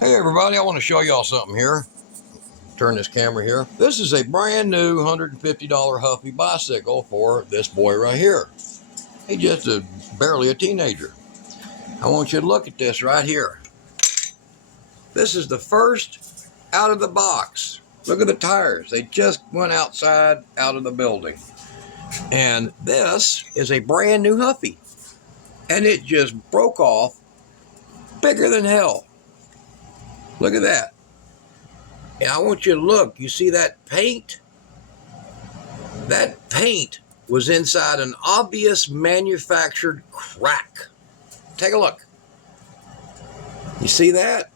Hey everybody, I want to show y'all something here. Turn this camera here. This is a brand new $150 Huffy bicycle for this boy right here. He's just barely a teenager. I want you to look at this right here. This is the first out of the box. Look at the tires. They just went outside out of the building. And this is a brand new Huffy. And it just broke off bigger than hell. Look at that. And I want you to look. You see that paint? That paint was inside an obvious manufactured crack. Take a look. You see that?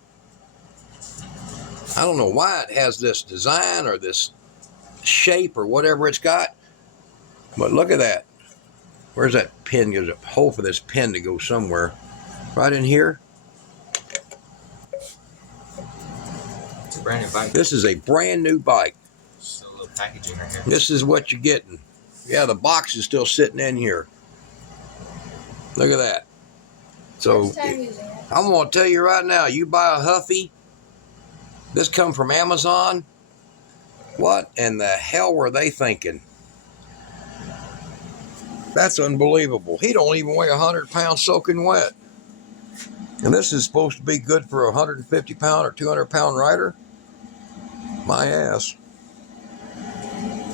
I don't know why it has this design or this shape or whatever it's got, but look at that. Where's that pin? There's a hole for this pin to go somewhere. Right in here. It's a brand new bike. This is a brand new bike. Just a little packaging right here. This is what you're getting. Yeah, the box is still sitting in here. Look at that. So I'm going to tell you right now, you buy a Huffy, this come from Amazon, what in the hell were they thinking? That's unbelievable. He don't even weigh 100 pounds soaking wet. And this is supposed to be good for a 150 pound or 200 pound rider? My ass.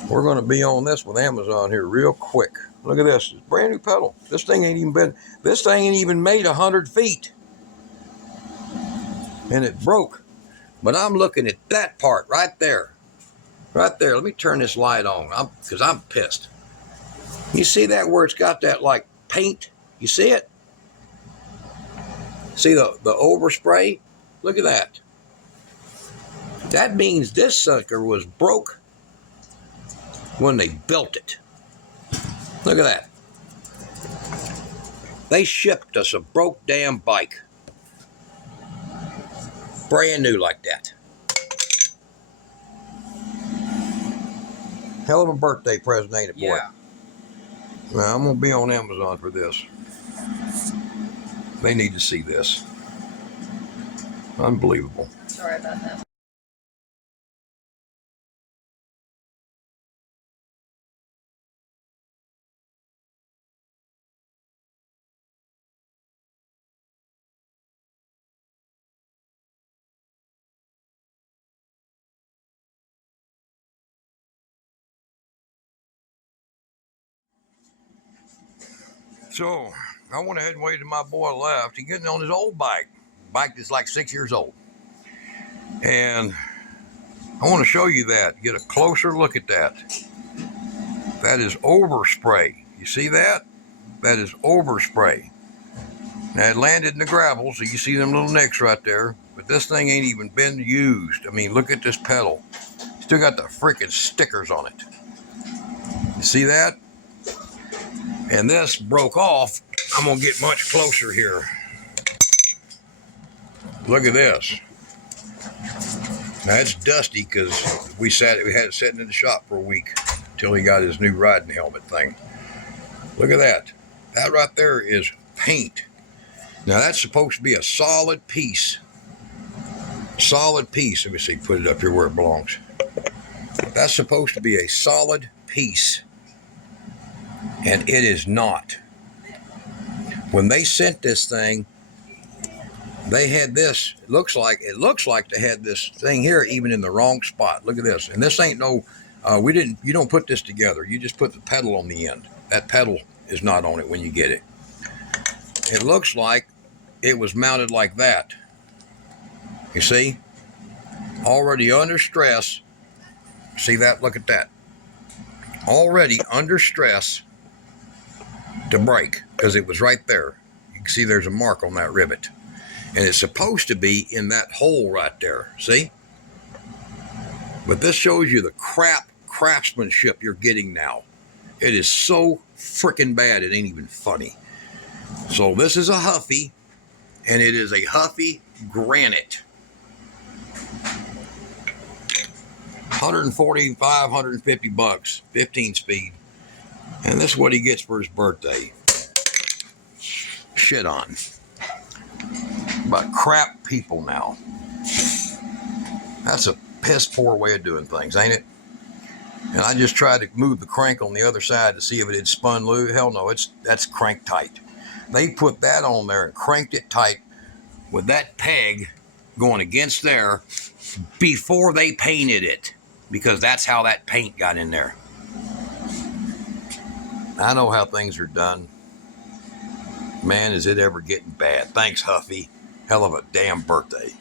We're going to be on this with Amazon here real quick. Look at this. It's brand new pedal. This thing ain't even made 100 feet. And it broke. But I'm looking at that part right there. Right there. Let me turn this light on because I'm pissed. You see that where it's got that like paint? You see it? See the overspray? Look at that. That means this sucker was broke when they built it. Look at that. They shipped us a broke damn bike. Brand new like that. Hell of a birthday present, ain't it, boy? Yeah. Now, I'm going to be on Amazon for this. They need to see this. Unbelievable. Sorry about that. So, I went ahead and waited till my boy left. He's getting on his old bike. Bike that's like 6 years old. And I want to show you that. Get a closer look at that. That is overspray. You see that? That is overspray. Now, it landed in the gravel, so you see them little nicks right there. But this thing ain't even been used. I mean, look at this pedal. Still got the freaking stickers on it. You see that? And this broke off. I'm going to get much closer here. Look at this. Now, it's dusty because we had it sitting in the shop for a week until he got his new riding helmet thing. Look at that. That right there is paint. Now, that's supposed to be a solid piece. Solid piece. Let me see. Put it up here where it belongs. That's supposed to be a solid piece. And it is not. When they sent this thing, they had this. It looks like they had this thing here even in the wrong spot. Look at this. And this ain't no. You don't put this together. You just put the pedal on the end. That pedal is not on it when you get it. It looks like it was mounted like that. You see? Already under stress. See that? Look at that. Already under stress to break because it was right there. You can see there's a mark on that rivet. And it's supposed to be in that hole right there. See? But this shows you the craftsmanship you're getting now. It is so freaking bad, it ain't even funny. So this is a Huffy, and it is a Huffy Granite. 145, 150 bucks, 15 speed. And this is what he gets for his birthday. Shit on. But crap people now. That's a piss poor way of doing things, ain't it? And I just tried to move the crank on the other side to see if it had spun loose. Hell no, that's crank tight. They put that on there and cranked it tight with that peg going against there before they painted it, because that's how that paint got in there. I know how things are done. Man, is it ever getting bad. Thanks, Huffy. Hell of a damn birthday.